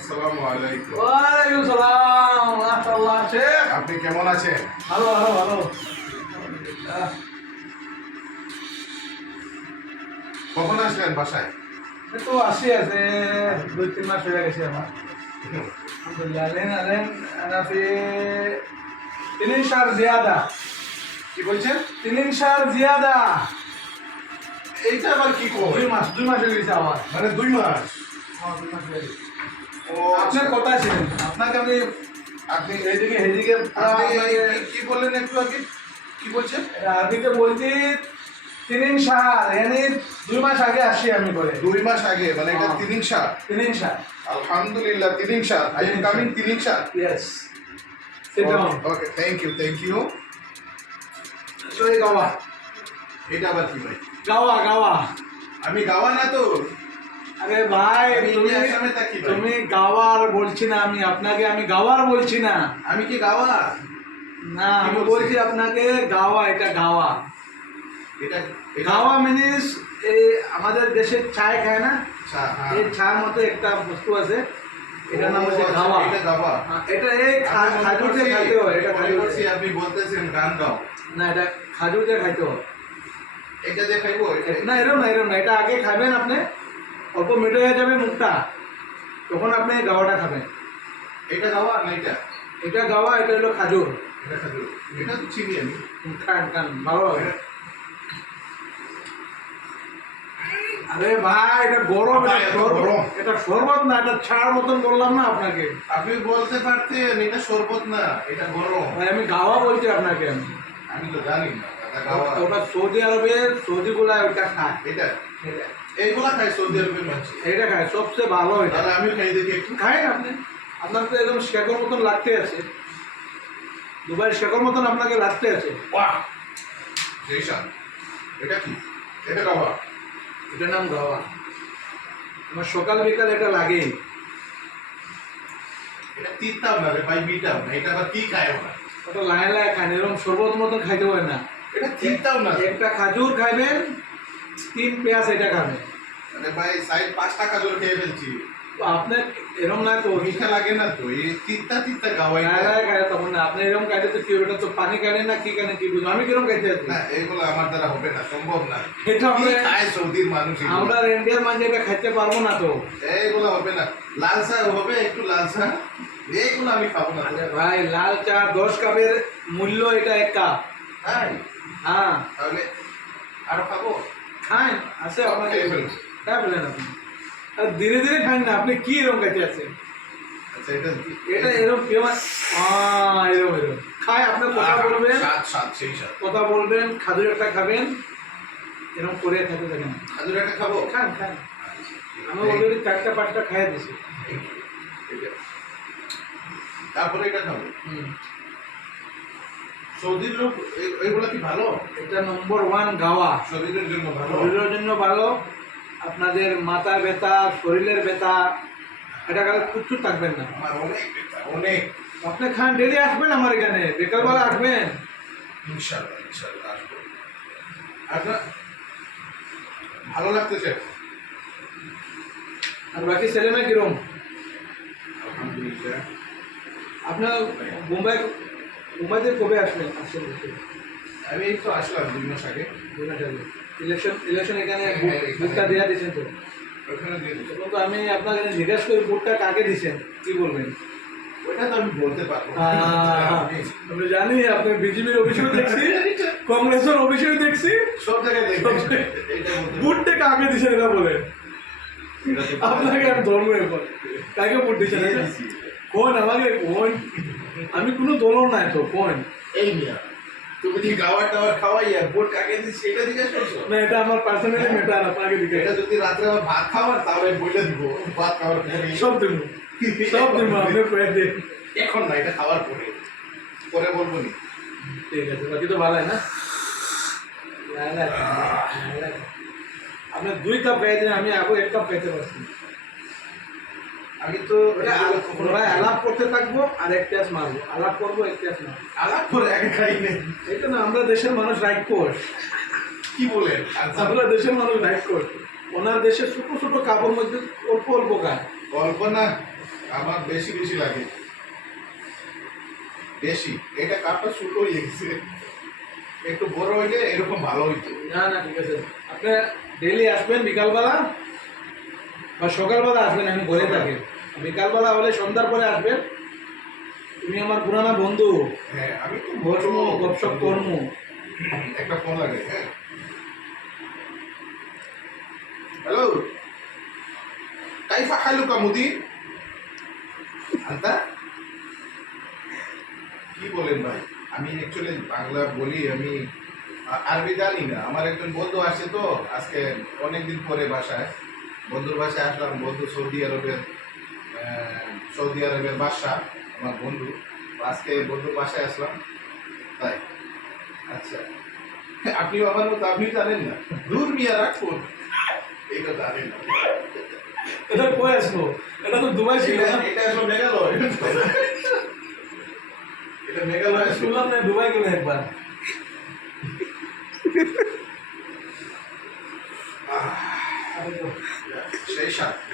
আসসালামু আলাইকুম। ওয়ালাইকুম সালাম মাশাআল্লাহ। শেখ আপনি কেমন আছেন? ভালো ভালো ভালো। কখন আসলেন বাসায়? এই তো আসি আছে 2-3 মাস হয়ে গেছে আমার। আলহামদুলিল্লাহ। আলেন আলেন আনা ফি 3 শাহর জিয়াদা। কি বলছেন? 3 শাহর জিয়াদা। এইটা আবার কি কয়? 2 মাস হয়ে গেছে আমার। মানে 2 মাস। আমার 2 মাস হয়ে গেছে। ও আপনার আচ্ছা। কোথায় ছিলেন? আপনাকে আমি আপনি এদিকে আপনি কি বললেন একটু আগে? কি বলছেন? আরবিতে বলছি 3 শাহর, यानी 2 মাস আগে আসি আমি করে। 2 মাস আগে, মানে এটা হ্যাঁ। 3 শাহ। 3 শাহর। আলহামদুলিল্লাহ 3 শাহ। আই এম কামিং 3 শাহ। Yes. Sit down. Okay, thank you. So গাওয়া এটা আবার কি ভাই? গাওয়া গাওয়া। আমি গাওয়া না তো। আরে ভাই আমি তুমি ইন্ডিয়া আসামে থাকি ভাই। তুমি গাওয়ার বলছি না, আমি আপনাকে আমি গাওয়ার বলছি না। আমি কি গাওয়া? না কি আমি বলছেন? বলছি আপনাকে গাওয়া, এটা গাওয়া। এটা গাওয়া মিনিস এই আমাদের দেশের চায় খায় না, চা, হ্যাঁ। এই চার মতো একটা বস্তু আছে, এটার নাম হচ্ছে ও, আচ্ছা, গাওয়া। এটা গাওয়া। হ্যাঁ, এটা এই খাজুর দিয়ে খাইতে হয়, এটা মনে খাজুর করছি আপনি বলতেছেন গান গাও। না, এটা খাজুর দিয়ে খাইতে হয়। এটা দিয়ে খাইবো? না এরকম না, এটা আগে খাবেন আপনি, অল্প মেটে হয়ে যাবে মুখটা, তখন আপনি গাওয়াটা খাবেন। এটা গাওয়া না এটা? এটা গাওয়া, এটা হলো খাজুর। এটা খাজুর। এটা তো চিনি আমি। খান খান ভালো হবে। আরে ভাই এটা গরম, ভাই, এটা এত শরবত। গরম। এটা শরবত না, এটা ছাড় মতন বললাম না আপনাকে। আপনি বলতে পারতেন এটা শরবত না, এটা গরম। ভাই আমি গাওয়া বলছি আপনাকে। আমি তো জানি না এটা গাওয়া। ওটা সৌদি আরবে, সৌদি গুলায় ওইটা খায়। এটা এটা এইগুলা খাই সৌদি আরবের মানুষ। এটা খায় সবচেয়ে ভালো এটা। তাহলে আমিও খাই দেখি একটু। খায় আপনি, আপনার তো একদম শেকর মতন লাগতে আছে, দুবাইয়ের শেকর মতন আপনাকে লাগতে আছে। বাহ, সেই স্বাদ। এটা কি? এটা গাওয়া। এটার নাম গাওয়া। আমার সকাল বিকাল এটা লাগেই। এটা তিতাও না রে ভাই, মিঠাও না। এটা আবার কি খায় ওরা? ওটা লায়ে লায়ে খান, এরকম শরবত মতন খাইতে হয় না। এটা তিতাও না। একটা খাজুর খাইবেন, 3 পেঁয়াজ এটা খাবেন। আরে ভাই, সাইড 5 টাকা জোর খেয়ে ফেলছি। তো আপনার এরকম না তো মিঠা লাগে না তো, এই তিতা গাওয়াই। লায়ে লায়ে খায় তখন না, আপনি এরকম খাইতে তো কি হবে, এটা তো পানি কাটে না, কি কানে কি বুঝবো আমি কিরকম খাইতে আছি। না, এগুলো আমার দ্বারা হবে না, সম্ভব না। এটা কি আমরা খায় সৌদির মানুষ এগুলো? আমরা ইন্ডিয়ার মানুষ এটা খাইতে পারবো না তো। এইগুলো হবে না। লাল চা হবে, একটু লাল চা। এইগুলো আমি খাবো না। আরে ভাই লাল চা 10 কাপের মূল্য, এটা 1 কাপ। তাই? হ্যাঁ তাহলে আরো খাবো? খান, আছে আপনাকে খেয়ে ফেলবো। খাই বলেন আপনি। আর ধীরে ধীরে খান না, আপনি কি এরকম খাইতে আছেন? আচ্ছা, এটা এটা এরকম পেঁয়াজ এরকম খায়, আপনি কথা বলবেন, স্বাদ সেই স্বাদ। কথা বলবেন, খাজুর একটা খাবেন, এরকম করে খেতে থাকেন। খাজুর একটা খাবো? খান খান, আমি অলরেডি 4টা-5টা খাইয়ে দিছি। তারপরে এটা খাবো। সৌদির লোক এগুলো কি ভালো? এটা নম্বর 1 গাওয়া, শরীরের জন্য ভালো। শরীরের জন্য ভালো। আপনাদের মাথা ব্যথা, শরীরের ব্যথা, এটা কালে কিচ্ছু থাকবেন না। আমার অনেক ব্যথা, অনেক। আপনি খান, ডেলি আসবেন আমার এখানে, বিকালবেলা আসবেন। ইনশাআল্লাহ আসবো। আপনার ভালো লাগতেছে? আর বাকি ছেলে মেয়ে কিরম? আলহামদুলিল্লাহ। আপনার মুম্বাইতে কবে আসলেন? আমি এই তো আসলাম 2 মাস আগে। ইলেকশন এখানে হ্যাঁ, বুকটা দেওয়া দিয়েছেন তো? ওখানে দিয়ে দিচ্ছি। তখন তো আমি আপনাকে জিজ্ঞাসা করি বুকটা কাকে দিয়েছেন, কি বলবেন? ওটা তো আমি বলতে পারবো না। আমি জানি আপনি বিজেপির অফিসেও দেখছি, কংগ্রেসের অফিসেও দেখছি, সব জায়গায় দেখি। সব জায়গায়। এইটা বলতে বুটটা কাকে দিয়েছেন এটা বলেন। এটা তো আপনাকে আমি ধর্ম এরপর কাকে ভোট দিয়েছেন এটা? কোন আমাকে কোন, আমি কোনো দলও নাই তো কোন। এই মিয়া, তুমি কি খাবার টাবার খাওয়াইয়া ভোট কাকে দিচ্ছি সেটা জিজ্ঞেস করছো? না এটা আমার পার্সোনালি ম্যাটার, আপনাকে দিকে এটা যদি রাত্রে আবার ভাত খাওয়ার তাহলে বলে দিব ভাত খাওয়ার পরে। সব দিব, সব দিব, আপনি কয়ে দিন। এখন না, এটা খাওয়ার পরে পরে বলবো নি। ঠিক আছে, বাকি তো ভালো না? আপনি 2 কাপ খাই দিন, আমি আগে 1 কাপ খাইতে পারছি। আমি তো ওরা আলাপ করতে থাকবো আর 1 পেঁয়াজ মারবো, আলাপ করবো 1 পেঁয়াজ মারবো। আলাপ করে আগে খাই নেই। এটা না, আমরা দেশের মানুষ রাইট কোষ, কি বলেন? আমরা দেশের মানুষ রাইট কোষ। ওনার দেশের ছোট ছোট কাপড় মধ্যে অল্প অল্প খায়। কল্পনা আমার বেশি বেশি লাগে, বেশি। এটা কাপটা ছোট হয়ে গেছে, একটু বড় হইলে এরকম ভালো হইতো। না না ঠিক আছে, আপনি ডেইলি আসবেন বিকালবেলা বা সকালবেলা আসবেন, আমি ঘরে থাকি। বিকালবেলা হলে সন্ধ্যার পরে আসবেন। তুমি আমার পুরানা বন্ধু, হ্যাঁ আমি তো বসবো গপসপ করবো। একটা ফোন লাগে। হ্যাঁ, হ্যালো, কাইফা হালুকা মুদি আন্তা, কি বলেন ভাই? আমি অ্যাকচুয়ালি বাংলা বলি, আমি আরবি জানি না। আমার একজন বন্ধু আসছে তো আজকে, অনেকদিন পরে বাসায়, বন্ধুর বাসায় আসলাম। বন্ধু সৌদি আরবের বাসা, আমার বন্ধু। তো আজকে বন্ধুর বাসায় আসলাম, তাই। আচ্ছা, আপনিও আমার মতো, আপনি জানেন না? দূর মিয়া রাখুন, এটা জানেন না। এটা কই আসবো? এটা তো দুবাই ছিল না? এটা আসলে মেঘালয়, এটা মেঘালয় আসলে। শুনলাম না দুবাই গেলে একবার। সেই সাথে